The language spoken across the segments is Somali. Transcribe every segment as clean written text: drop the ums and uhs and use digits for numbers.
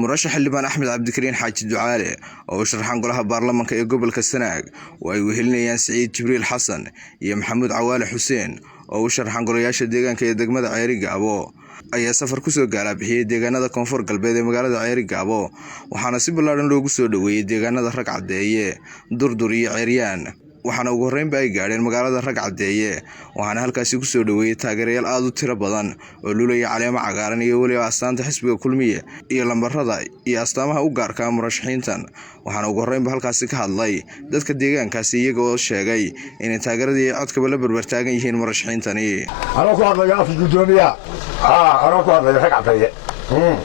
murashax xildhibaan Axmed Cabdikariin Xaaji Ducaale oo sharaxan golaha baarlamaanka ee gobolka Sanaag oo ay wehelinayaan Saciid Jibriil Xasan iyo Maxamuud Cawaale Xuseen oo sharaxan golayaasha deegaanka ee degmada Ceerigaabo ayaa safar ku soo gaalabixiyay deegaanada koonfur galbeed ee magaalada Ceerigaabo waxaana si ballaaran loogu soo dhaweeyay deegaanada Rag Cadeeye, Durdur iyo Ceeryaan waxaana ugu horeyn ay gaadheen magaalada Rag Cadeeye waxaana halkaas ku soo dhaweeyay taageerayaal aad u tiro badan oo lulaya caleemo cagaaran iyo waliba astaanta xisbiga kulmiye iyo lambarada iyo astaamaha u gaarka ah murashaxiintan waxaana ugu horeyn halkaas ka hadlay dadka deegaankaasi iyaga oo sheegay in taageeradii codkaba la barbar taagan yihiin murashaxiintani anoo ku hadlaya afka gudoomiyaha anoo ku hadlaya Rag Cadeeye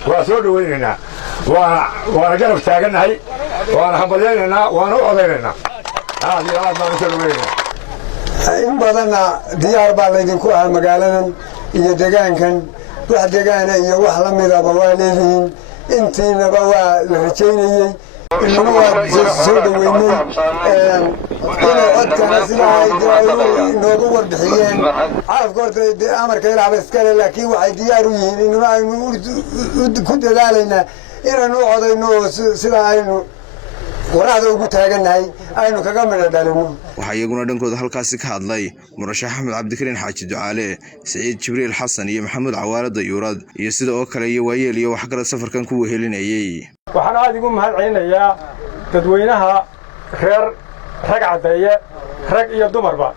waa soo dhaweynaa waana garab taaganahay waana hambalyeynaa waana u codeynaa in badanna diyaar baa laydinku ah magaaladan iyo deegaankan wax deegaana iyo wax la midaba waa leedihiin intiinaba waa la rajaynayey inuna waa soo dhaweynay inay codkana sidaa ay noogu warbixiyeen carabka horta amarka ilaahba iskale laakiin waxay diyaar u yihiin inuna aynu ku dadaalaynaa inaynu u codayno oo sidaa aynu waraada ugu taaganahay aynu kaga midho dhalino waxa iyaguna dhankooda halkaas ka hadlay murashax Axmed Cabdikariin Xaaji Ducaale, Saciid Jibriil Xasan iyo Maxamuud Cawaale Dayuurad iyo sidoo kale iyo waayeel iyo wax kala safarkan ku wehelinayay waxaan aad ugu mahadcelinayaa dadweynaha reer Rag Cadeeye rag iyo dumarba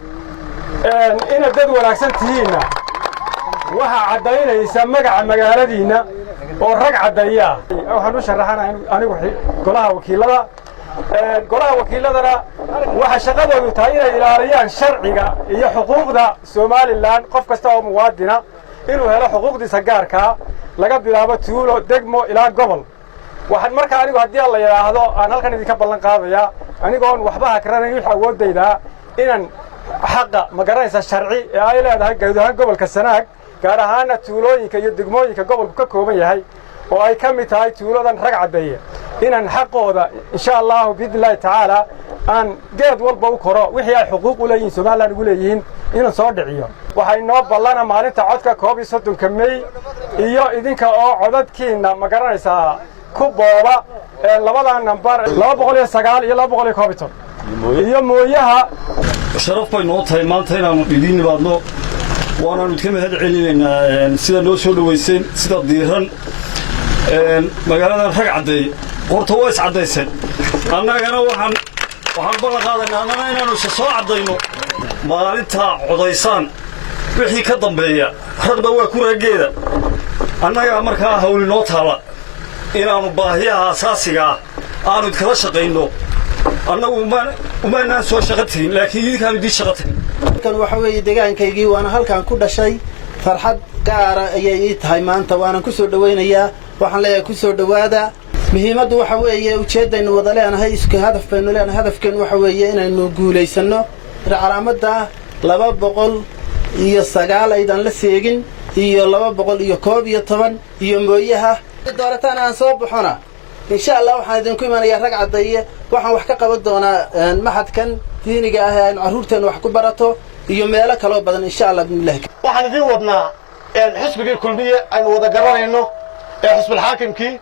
in dad wanaagsan tihiina waxa cadeynaysa magaca magaaladiina oo Rag Cadeeye waxaan u sharaxanahay anigu golaha wakiilada wakiiladana waxa shaqadoodu tahay inay ilaaliyaan sharciga iyo xuquuqda Soomaaliland qof kasta oo muwaadina inuu helo xuquuqdiisa gaarka laga bilaabo tuulo degmo ilaa gobol waxaan markaa anigu haddii la yiraahdo aan halkan idinka ballan qaadayaa anigoon waxba hakranayn wixii awoodayda inaan xaqa magaranaysa sharci ee ay leedahay guud ahaan gobolka Sanaag gaar ahaan tuulooyinka iyo degmooyinka gobolku ka kooban yahay oo ay ka mid tahay tuuladan Rag Cadeeye inaan xaqooda insha Allah biidilaahi taala aan geed walba u koro wixii ay xuquuq u leeyihiin Soomaaliland ugu leeyihiin inaan soo dhiciyo waxay noo ballana maalinta codka 31 May iyo idinka oo codadkiina ma garanaysaa ku booba labada nambar 209 iyo 212 iyo mooyaha sharaf bay noo tahay maanta inaanu idin nibaadno waana idinka mahad celinaynaa sida loo soo dhaweyseen sida diiran magaalada Rag Cadeeye horta way is cadeyseen annagana waxaan ballan qaadanaynaa inaanu soo cadeyno maalinta codaysaan wixii ka dambeeya ragba waa ku rageeda annaga markaa hawli noo taala inaanu baahiyaha asaasiga aanu kala shaqeyno annagu uma soo shaqatiin laakiin idinkaan idin shaqatin kan waxa weeye deegaankaygii waana halkaan ku dhashay farxad gaar ah ayay tahay maanta waana ku soo dhaweynayaa waxaan leeyahay ku soo dhawaada muhiimaddu waxa weeye ujeedaynu wada leenahay isku hadaf baynu leenahay hadafkan waxa weeye inaynu guuleysano calaamadda 209 aydan la seegin iyo 211 iyo mooyaha doortaan aan soo baxona insha Allah waxaan idinku imanayaa Rag Cadeeye waxaan wax ka qaban doonaa maxadkan diiniga ah ee caruurtan wax ku barato iyo meelo kale oo badan insha Allah billaah waxaan idin wadnaa xisbiga kulmiye aynu wada garanayno xisbul xaakimkii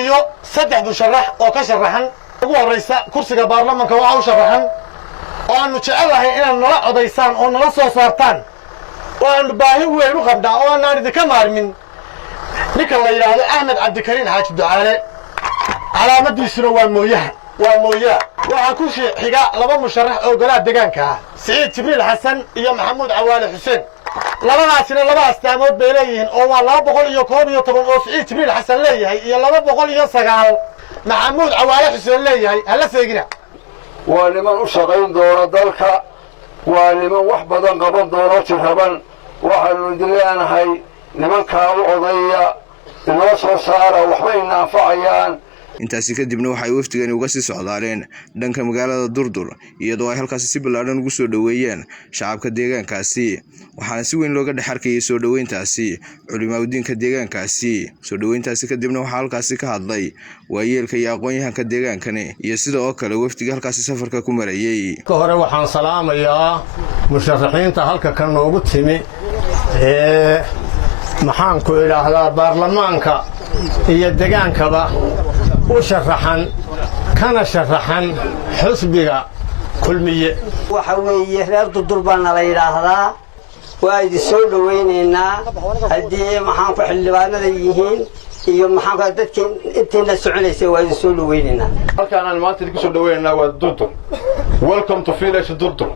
iyo 3 musharax oo ka sharaxan ugu horeysa kursiga baarlamaanka waxa uu sharaxan oo aanu jecelahay inaan nala codaysaan oo nala soo saartaan oo aanu baahi weyn u qabnaa oo aan idinka maarmin ninka la yiraahdo Axmed Cabdikariin Xaaji Ducaale calaamadiisuna waa mooyaha waxaa ku xiga 2 musharax oo golaha deegaanka ah Saciid Jibriil Xasan iyo Maxamuud Cawaale Xuseen labadaasina laba astaamood bay leeyihiin oo waa 211 oo Saciid Jibriil Xasan leeyahay iyo 209 Maxamuud Cawaale Xuseen leeyahay hala seegina waa niman u shaqayn doona dalka waa niman wax badan qaban doona jiraban waxaanu idin leenahay nimanka u codaya inoo soo saara waxba inaanfacayaan intaasi kadibna waxay waftigani uga sii socdaaleen dhanka magaalada Durdur iyadoo ay halkaas si ballaaran ugu soo dhaweeyeen shacabka deegaankaasi waxaana si weyn looga dhaxarkayay soo dhaweyntaasi culimada deegaankaasi soo dhaweyntaasi kadibna waxa halkaas ka hadlay waayeelka iyo aqoon-yahanka deegaankani iyo sidoo kale waftiga halkaas safarka ku marayay ka hore waxaan salaamayaa musharaxiinta halka kan noogu timi maxaan ku ilaahdaa baarlamaanka iyo degaankaba u sharaxan kana sharaxan xusbiga kulmiye waxa weeye reer Durdur baan la yiraahdaa waa idin soo dhaweyneynaa hadii maxaan ku xildhibaanada yihiin iyo maxaan ka dadka inta soconaysay waa idin soo dhaweyneynaa halkaan aan maanta ku soo dhaweyneynaa waa Durdur welcome to village Durdur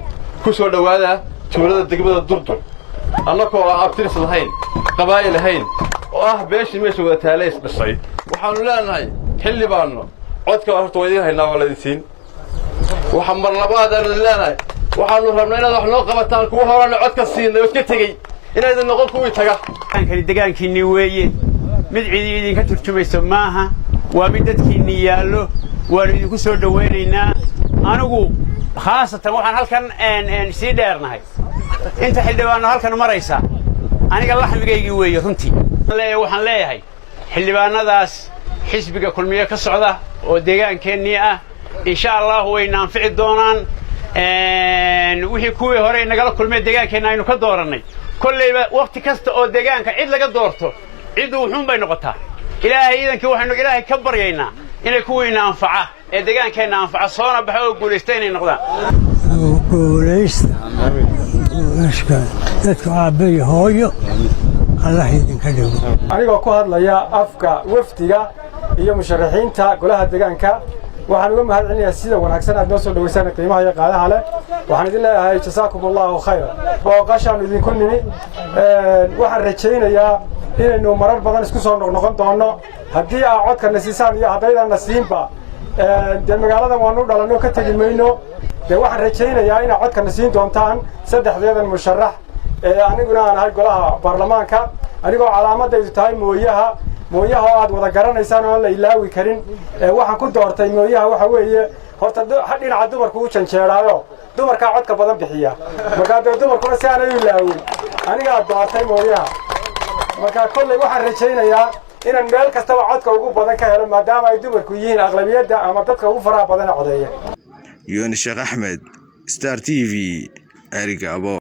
ku soo dhawaada tuulada degmada Durdur annagoo aan abtiris lahayn qabaayil lahayn oo ah beeshii meesha wada taaleys dhashay waxaanu leenahay xildhibaano codka horta wadiin haynaa waladiin waxa mar labaad aan leenahay waxaanu rabnaa inaad wax noo qabataan kuwa horena codka siinay iska tagay inaad noqon kuwii taga kani deegaankiini weeye mid cid idinka turjumayso maaha waa mid dadkiini yaallo waan idinku soo dhaweynaynaa anigu khaasatan waxaan halkan sii dheernahay inta xildhibaano halkan maraysa aniga laxmigaygii weeye runtii waxaan leeyahay xildhibaanadaas xisbiga kulmiye ka socda oo deegaankeenii ah insha Allah way naanfici doonaan wixii kuwii hore nagala kulmay deegaankeena aynu ka dooranay kullayba waqti kasta oo deegaanka cid laga doorto cid wuxuun bay noqotaa ilaahay iidankii waxaanu ilaahay ka baryaynaa inay kuwiina anfaca ee deegaankeena anfaca soona baxo oo guuleystay inay noqdaan guuleysta dadka aabbayo hooyo Allah idinka dhigo anigoo ku hadlaya afka wafdiga iyo musharaxiinta golaha deegaanka waxaan uga mahadcelinayaa sida wanaagsan aad noo soo dhaweysaan qiimaha iyo qaadaha leh waxaan idin leeyahay jasaakumullahu khayran booqashaan idinku nimi waxaan rajaynayaa inaynu marar badan isku soo noqon doono haddii aad codka nasiisaan iyo haddaydan nasiinba dee magaaladan waanu dhalanno ka tegi mayno dee waxaan rajaynayaa inaad codka nasiin doontaan saddexdeedan musharax aniguna aan ahay golaha baarlamaanka anigoo calaamadaydu tahay mooyaha oo aad wada garanaysaan oo la ilaawi karin waxaan ku doortay mooyaha waxa weeye horta dhinaca dumarku u janjeeraayo dumarka codka badan bixiya marka dumarkuna si aan u ilaawin aniga doortay mooyaha marka kulli waxaan rajaynayaa inaan meel kastaba codka ugu badan ka helo maadaama ay dumarku yihiin aqlabiyadda ama dadka ugu faraha badan codeeya Yuunus Sheekh Axmed Star TV Ariga Abo